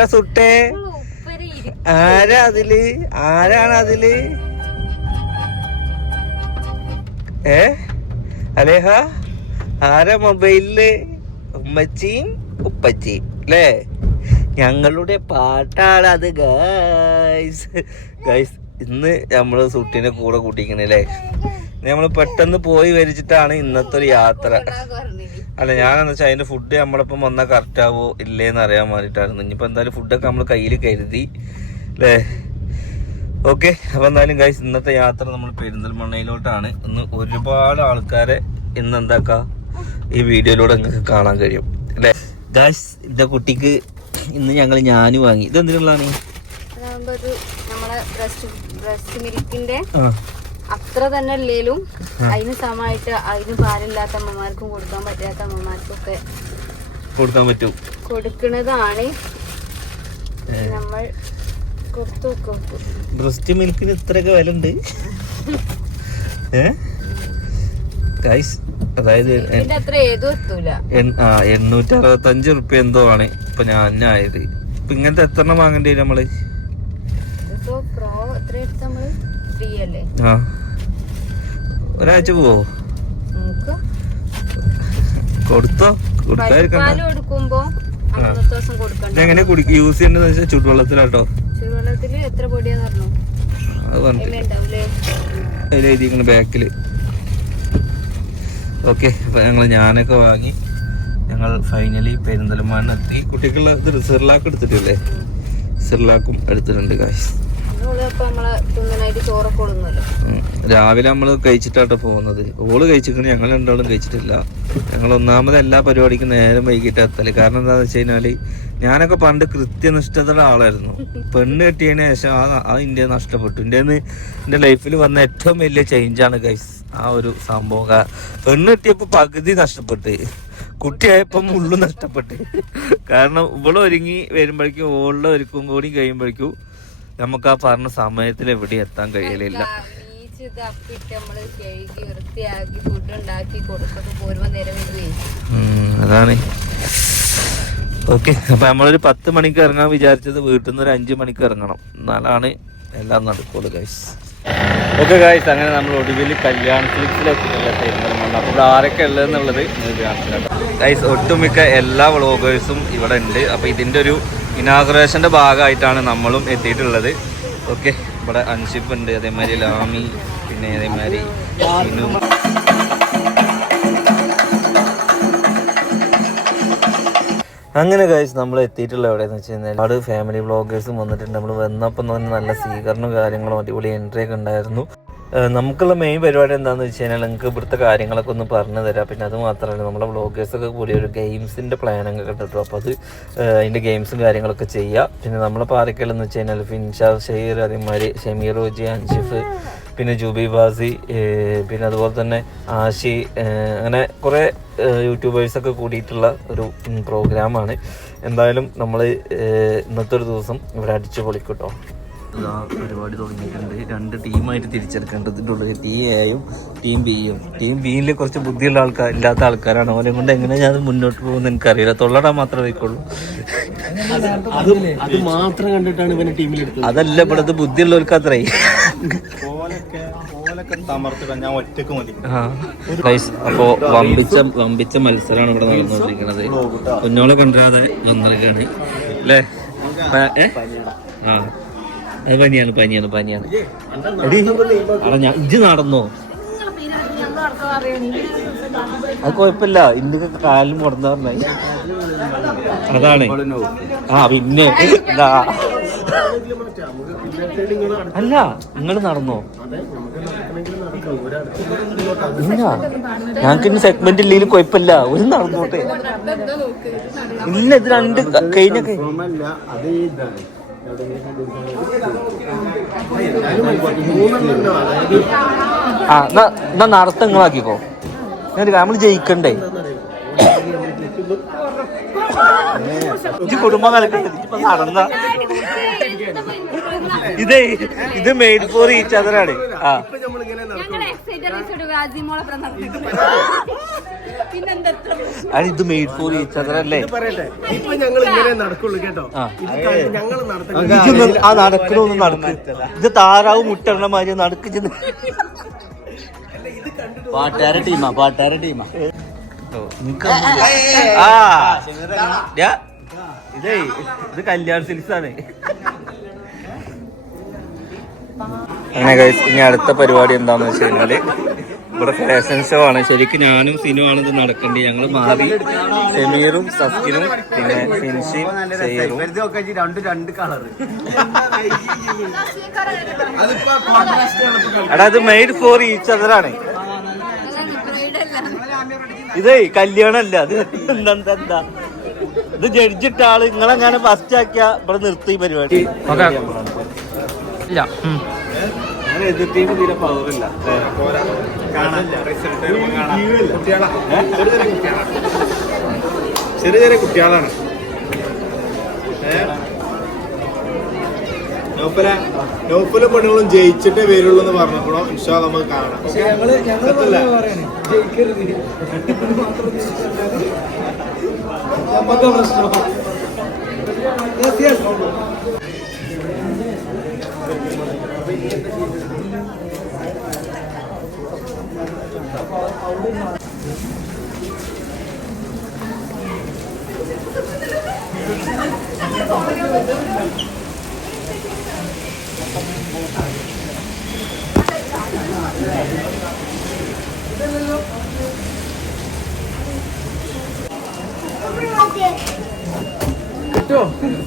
ആരാ സുട്ടേ? ആരാ അതിൽ? ആരാണ് അതിൽ? ഏ? അലേഹ ആരാ മൊബൈലിൽ? ഉമ്മച്ചിയും ഉപ്പച്ചിയും അല്ലേ ഞങ്ങളുടെ പാട്ടാണ് അത് ഗൈസ് ഗൈസ് ഇന്ന് നമ്മൾ സുട്ടിനെ കൂടെ കൂട്ടിക്കണല്ലേ നമ്മൾ പെട്ടെന്ന് പോയി വരിച്ചിട്ടാണ് ഇന്നത്തെ ഒരു യാത്ര. അല്ല ഞാൻ ഞാനെന്ന് വെച്ചാൽ അതിന്റെ ഫുഡ് നമ്മളിപ്പം വന്നാൽ കറക്റ്റ് ആവോ ഇല്ലേന്ന് അറിയാൻ വേണ്ടിയിട്ടായിരുന്നു. ഇനിയിപ്പോൾ എന്തായാലും ഫുഡൊക്കെ നമ്മൾ കയ്യിൽ കരുതി അല്ലേ ഓക്കെ അപ്പൊ എന്തായാലും ഗൈസ് ഇന്നത്തെ യാത്ര നമ്മൾ പെരിന്തൽമണ്ണയിലോട്ടാണ്. ഇന്ന് ഒരുപാട് ആൾക്കാരെ ഇന്ന് എന്താക്കാ? ഈ വീഡിയോയിലൂടെ നിങ്ങൾക്ക് കാണാൻ കഴിയും അല്ലേ ഗൈസ് ഇന്റെ കുട്ടിക്ക് ഇന്ന് ഞങ്ങൾ ഞാൻ വാങ്ങി. ഇത് എന്തിനുള്ളതാണ് അത്ര തന്നെ ഇല്ലേലും അതിന് സമമായിട്ട് അതിന് പാലില്ലാത്ത അമ്മമാർക്കും കൊടുക്കാൻ പറ്റാത്ത അമ്മമാർക്കും ഒക്കെ കൊടുക്കാൻ പറ്റും. കൊടുക്കുന്നതാണ്. നമ്മൾ കൊടുത്തു ബ്രസ്റ്റ് മിൽക്കിന് ഇത്രയൊക്കെ വില ഉണ്ട് ഗൈസ് അതായത് എണ്ണൂറ്റി അറുപത്തി അഞ്ച് റുപ്യ എന്തോ ആണ് ഇപ്പൊ ഞാൻ ആയത് ഇപ്പൊ ഇങ്ങനത്തെ എത്ര എണ്ണം വാങ്ങേണ്ടി വരും നമ്മൾ? ഫ്രീ അല്ലേ ആ. ഒരാഴ്ച പോവോ? കൊടുത്തോ? കൊടുക്കാതിരിക്കണ്ട. എങ്ങനെ യൂസ് ചെയ്യേണ്ടത് വെച്ചാൽ ചുടുവെള്ളത്തിലാട്ടോ. ചൂടുവെള്ളത്തിൽ എത്ര പൊടിയാന്ന് പറഞ്ഞു അത് പറഞ്ഞു എമ്മ ഉണ്ടാവൂലേ? അതിൽ എഴുതിയിരിക്കണ ബാക്കിൽ ഓക്കെ അപ്പൊ ഞങ്ങൾ ഞാനൊക്കെ വാങ്ങി ഞങ്ങൾ ഫൈനലി പെരിന്തൽമണ്ണ എത്തി. കുട്ടിക്കുള്ള ഇത് സിർലാക്ക് എടുത്തിട്ടില്ലേ? സിർലാക്കും എടുത്തിട്ടുണ്ട് കാശ് രാവിലെ നമ്മൾ കഴിച്ചിട്ടാട്ടോ പോകുന്നത്. ഓൾ കഴിച്ചിരിക്കുന്നത് ഞങ്ങൾ രണ്ടാളും കഴിച്ചിട്ടില്ല. ഞങ്ങൾ ഒന്നാമത് എല്ലാ പരിപാടിക്കും നേരം വൈകിട്ട് എത്തൽ. കാരണം എന്താണെന്ന് വെച്ച് കഴിഞ്ഞാൽ ഞാനൊക്കെ പണ്ട് കൃത്യനിഷ്ഠതയുടെ ആളായിരുന്നു. പെണ്ണ് കെട്ടിയതിന് ശേഷം ആ ആ ഇന്ത്യ നഷ്ടപ്പെട്ടു. ഇന്ത്യന്ന് എന്റെ ലൈഫിൽ വന്ന ഏറ്റവും വലിയ ചേഞ്ചാണ് ഗൈസ് ആ ഒരു സംഭവം. പെണ്ണ് കെട്ടിയപ്പോൾ പകുതി നഷ്ടപ്പെട്ട്. കുട്ടിയായപ്പം മുള്ളു നഷ്ടപ്പെട്ട്. കാരണം ഇവളൊരുങ്ങി വരുമ്പോഴേക്കും ഓളുടെ ഒരുക്കും കൂടി കഴിയുമ്പോഴേക്കും നമുക്ക് ആ പറഞ്ഞ സമയത്തിൽ എവിടെ എത്താൻ കഴിയലില്ല. അതാണ്. ഓക്കെ അപ്പൊ നമ്മളൊരു പത്ത് മണിക്ക് ഇറങ്ങാൻ വിചാരിച്ചത് വീട്ടിൽ നിന്ന് ഒരു അഞ്ചു മണിക്ക് ഇറങ്ങണം. എന്നാലാണ് എല്ലാം നടക്കുള്ളൂ ഗൈസ് ഓക്കെ ഗൈസ് അങ്ങനെ നമ്മൾ ഒടുവിൽ കല്യാണത്തിലെത്തിയിട്ടുള്ള പെരുന്തൽമണ്ണ അപ്പോൾ ഇവിടെ ആരൊക്കെ ഉള്ളതെന്നുള്ളത് ഗൈസ് ഒട്ടുമിക്ക എല്ലാ വ്ളോഗേഴ്സും ഇവിടെ ഉണ്ട്. അപ്പോൾ ഇതിന്റെ ഒരു ഇനാഗുറേഷന്റെ ഭാഗമായിട്ടാണ് നമ്മളും എത്തിയിട്ടുള്ളത്. ഓക്കെ ഇവിടെ അൻഷിപ്പ് ഉണ്ട് അതേമാതിരി ലാമി പിന്നെ അതേമാതിരി അങ്ങനെ കഴിച്ച് നമ്മൾ എത്തിയിട്ടുള്ള എവിടെയെന്ന് വെച്ച് കഴിഞ്ഞാൽ ഒരുപാട് ഫാമിലി ബ്ലോഗേഴ്സും വന്നിട്ടുണ്ട്. നമ്മൾ വന്നപ്പോൾ തന്നെ നല്ല സ്വീകരണവും കാര്യങ്ങളും അടിപൊളി എൻട്രി ഒക്കെ ഉണ്ടായിരുന്നു. നമുക്കുള്ള മെയിൻ പരിപാടി എന്താണെന്ന് വെച്ച് കഴിഞ്ഞാൽ നിങ്ങൾക്ക് ഇവിടുത്തെ കാര്യങ്ങളൊക്കെ ഒന്ന് പറഞ്ഞു തരാം. പിന്നെ അത് മാത്രമല്ല നമ്മുടെ വ്ളോഗേഴ്സൊക്കെ കൂടി ഒരു ഗെയിംസിന്റെ പ്ലാനൊക്കെ കണ്ടിട്ടു അപ്പോൾ അത് അതിന്റെ ഗെയിംസും കാര്യങ്ങളൊക്കെ ചെയ്യുക പിന്നെ നമ്മളെ പാറയ്ക്കലെന്ന് വെച്ച് കഴിഞ്ഞാൽ ഫിൻഷാ ഷെയർ അതേമാതിരി ഷമീർ റോജി അൻഷിഫ് പിന്നെ ജൂബി ബാസി പിന്നെ അതുപോലെ തന്നെ ആഷി അങ്ങനെ കുറേ യൂട്യൂബേഴ്സൊക്കെ കൂടിയിട്ടുള്ള ഒരു പ്രോഗ്രാമാണ് എന്തായാലും നമ്മൾ ഇന്നത്തെ ഒരു ദിവസം ഇവിടെ അടിച്ചു പൊളിക്കട്ടോ പരിപാടി തുടങ്ങിയിട്ടുണ്ട്. രണ്ട് ടീമായിട്ട് തിരിച്ചെടുക്കേണ്ടതിന്റെ ഉള്ളിൽ ടീം എയും ടീം ബിയും ടീം ബിയിൽ കുറച്ച് ബുദ്ധിയുള്ള ആൾക്കാർ ഇല്ലാത്ത ആൾക്കാരാണ്. അവരെ കൊണ്ട് എങ്ങനെ ഞാൻ മുന്നോട്ട് പോകുമെന്ന് എനിക്കറിയില്ല. തൊള്ളടാൻ മാത്രമേ വയ്ക്കുള്ളൂ അത് അത് മാത്രം കണ്ടിട്ടാണ് ഇവനെ ടീമിലെടുത്തത്. അതല്ല ഇവിടെ ബുദ്ധിയുള്ളവർക്ക് അത്രേ. ഓലൊക്കെ ഓലൊക്കെ തമർത്തിടാൻ ഞാൻ ഒറ്റയ്ക്ക് മതി. അപ്പോ വമ്പിച്ച വമ്പിച്ച മത്സരമാണ് ഇവിടെ നടന്നുകൊണ്ടിരിക്കുന്നത്. കുഞ്ഞോളെ കൊണ്ടുവരാതെ വന്നിരിക്കുകയാണ്. അല്ലേ ആ. അത് പനിയാണ് പനിയാണ് പനിയാണ്. എടി അടാ ഞാൻ ഇജ്ജ് നടന്നോ? അത് കുഴപ്പമില്ല. ഇന്നൊക്കെ കാലിൽ മുടന്നാ അതാണ്. ആ പിന്നെ. ഇതാ. അല്ല നിങ്ങൾ നടന്നോ? ഇല്ല. ഞങ്ങൾക്ക് ഇന്ന് സെഗ്മെന്റ് ഇല്ലെങ്കിലും കുഴപ്പമില്ല. ഒരു നടന്നോട്ടെ. ഇല്ല ഇത് രണ്ട് കഴിഞ്ഞൊക്കെ. അത് ഇതാണ്. ആ എന്നാ എന്നാ നടത്തം നിങ്ങളാക്കിക്കോ എന്നിട്ട് നമ്മൾ ജയിക്കണ്ടേ? കുടുംബം നടന്ന. ഇതേ ഇത് മെയ്ഡ് ഫോർ ഈച്ച് അതറാണ് ആ. ഇത് മെയ്ഡ് ഫോർ ഈച്ച് അതർ അല്ലേ? ഇപ്പൊ ഞങ്ങൾ ഇങ്ങനെ നടക്കുള്ളൂ കേട്ടോ. ആ. ഞങ്ങൾ നടക്കണൊന്നും നടക്ക്. ഇത് താറാവ് മുട്ടണ മാതിരി നടക്ക് ഇജ്ജ്. പാട്ടുകാര ടീമാ പാട്ടുകാര ടീമാ. ഇതേ. ഇത്. കല്യാൺ സിൽക്സ് ആണ് അങ്ങനെ ഗൈസ് ഇനി അടുത്ത പരിപാടി എന്താന്ന് വെച്ച് കഴിഞ്ഞാൽ ഇവിടെ ഫാഷൻ ഷോ ആണ്. ശരിക്കും ഞാനും സിനു ആണ് ഇത് നടക്കേണ്ടത്. ഞങ്ങൾ മാറി സെമീറും സസ്കിനും പിന്നെ ഫിൻഷിയും സെയ്റും മെയ്ഡ് ഫോർ ഈച്ച് അതാണ് ഇതേ കല്യാണല്ല അത് എന്താ എന്താ? ഇത് ജഡ്ജിട്ട ആൾ നിങ്ങളെങ്ങനെ ഫസ്റ്റ് ആക്കിയ ഇവിടെ നിർത്തി പരിപാടി. ഇല്ല. എതിർ ടീം തീരെ പവറില്ല ചെറിയ ചെറിയ കുട്ടികളാണ്. നോപ്പല പെണ്ണുകളും പെണ്ണുങ്ങളും ജയിച്ചിട്ടേ വരുള്ളൂ എന്ന് പറഞ്ഞപ്പോഴോ ഇൻഷാ നമുക്ക് കാണാം? കൂടാൻ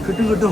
പാടില്ലല്ലോ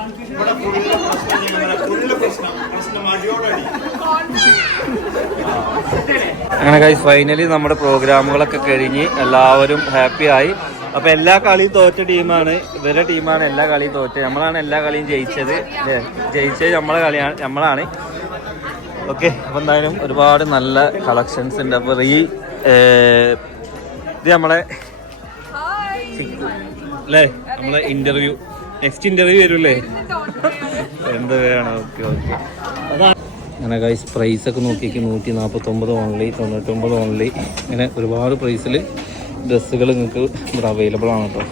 അത് അങ്ങനെ ഫൈനലി നമ്മുടെ പ്രോഗ്രാമുകളൊക്കെ കഴിഞ്ഞ് എല്ലാവരും ഹാപ്പി ആയി. അപ്പൊ എല്ലാ കളിയും തോറ്റ ടീമാണ്. ഇവരുടെ ടീമാണ് എല്ലാ കളിയും തോറ്റത്. നമ്മളാണ് എല്ലാ കളിയും ജയിച്ചത്? ജയിച്ചത് നമ്മളെ കളിയാണ് നമ്മളാണ്. ഓക്കെ അപ്പൊ എന്തായാലും ഒരുപാട് നല്ല കളക്ഷൻസ് ഉണ്ട്. അപ്പൊ ഈ ഇത് നമ്മളെ അല്ലേ? നമ്മളെ ഇന്റർവ്യൂ നെക്സ്റ്റ് ഇന്റർവ്യൂ വരൂല്ലേ? എന്ത് വേണം? Okay okay. അങ്ങനെ ഗൈസ് പ്രൈസ് ഒക്കെ നോക്കിയേക്ക്. നൂറ്റി നാൽപ്പത്തൊമ്പത് ഓൺലി തൊണ്ണൂറ്റൊമ്പത് ഓൺലി ഇങ്ങനെ ഒരുപാട് പ്രൈസിൽ ഡ്രസ്സുകൾ നിങ്ങൾക്ക് ഇവിടെ അവൈലബിൾ ആണ് കേട്ടോ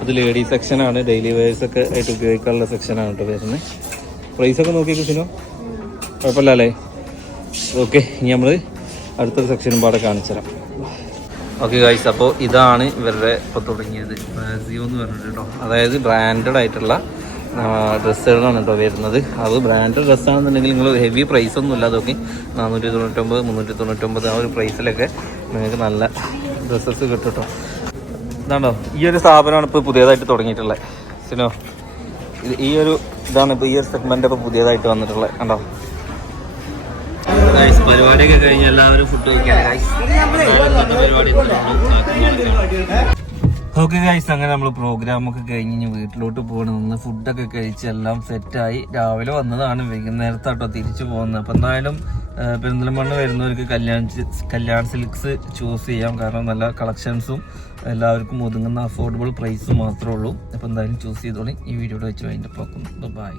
അത് ലേഡി സെക്ഷനാണ് ഡെയിലി വെയേഴ്സ് ഒക്കെ ആയിട്ട് ഉപയോഗിക്കാനുള്ള സെക്ഷനാണ് കേട്ടോ വരുന്നത് പ്രൈസ് ഒക്കെ നോക്കിയേക്ക് സിനോ കുഴപ്പമില്ല അല്ലേ? ഓക്കെ ഇനി നമ്മൾ അടുത്തൊരു സെക്ഷനും പാടെ കാണിച്ചു തരാം ഓക്കെ ഗൈസ് അപ്പോൾ ഇതാണ് ഇവരുടെ ഇപ്പോൾ തുടങ്ങിയത്. ബാസിയോ എന്ന് പറഞ്ഞിട്ട് കേട്ടോ അതായത് ബ്രാൻഡഡ് ആയിട്ടുള്ള ഡ്രസ്സുകളാണ് കേട്ടോ വരുന്നത്. അത് ബ്രാൻഡഡ് ഡ്രസ്സാണെന്നുണ്ടെങ്കിൽ നിങ്ങൾ ഹെവി പ്രൈസ് ഒന്നും ഇല്ല. അതൊക്കെ നാനൂറ്റി തൊണ്ണൂറ്റൊമ്പത് മുന്നൂറ്റി തൊണ്ണൂറ്റൊമ്പത് ആ ഒരു പ്രൈസിലൊക്കെ നിങ്ങൾക്ക് നല്ല ഡ്രസ്സസ് കിട്ടും ഇതാണോ ഈ ഒരു സ്ഥാപനമാണ് ഇപ്പോൾ പുതിയതായിട്ട് തുടങ്ങിയിട്ടുള്ളത്. സിനോ ഈ ഒരു ഇതാണ് ഇപ്പോൾ ഈ ഒരു സെഗ്മെന്റ് ഇപ്പോൾ പുതിയതായിട്ട് വന്നിട്ടുള്ളത്. കണ്ടോ? ഗൈസ് പരിപാടിയൊക്കെ കഴിഞ്ഞ് എല്ലാവരും ഫുഡ് കഴിക്കാൻ. പരിപാടി ഓക്കെ ഗൈസ് അങ്ങനെ നമ്മൾ പ്രോഗ്രാം ഒക്കെ കഴിഞ്ഞ് വീട്ടിലോട്ട് പോകണം നിന്ന് ഫുഡൊക്കെ കഴിച്ച് എല്ലാം സെറ്റായി രാവിലെ വന്നതാണ്. വൈകുന്നേരത്താട്ടോ തിരിച്ചു പോകുന്നത്. അപ്പം എന്തായാലും പെരിന്തൽമണ്ണ വരുന്നവർക്ക് കല്യാൺ കല്യാൺ സിൽക്സ് ചൂസ് ചെയ്യാം. കാരണം നല്ല കളക്ഷൻസും എല്ലാവർക്കും ഒതുങ്ങുന്ന അഫോർഡബിൾ പ്രൈസും മാത്രമേ ഉള്ളൂ. അപ്പം എന്തായാലും ചൂസ് ചെയ്തോളി. ഈ വീഡിയോയുടെ വെച്ച് അതിന്റെ പോക്കുന്നു ബൈ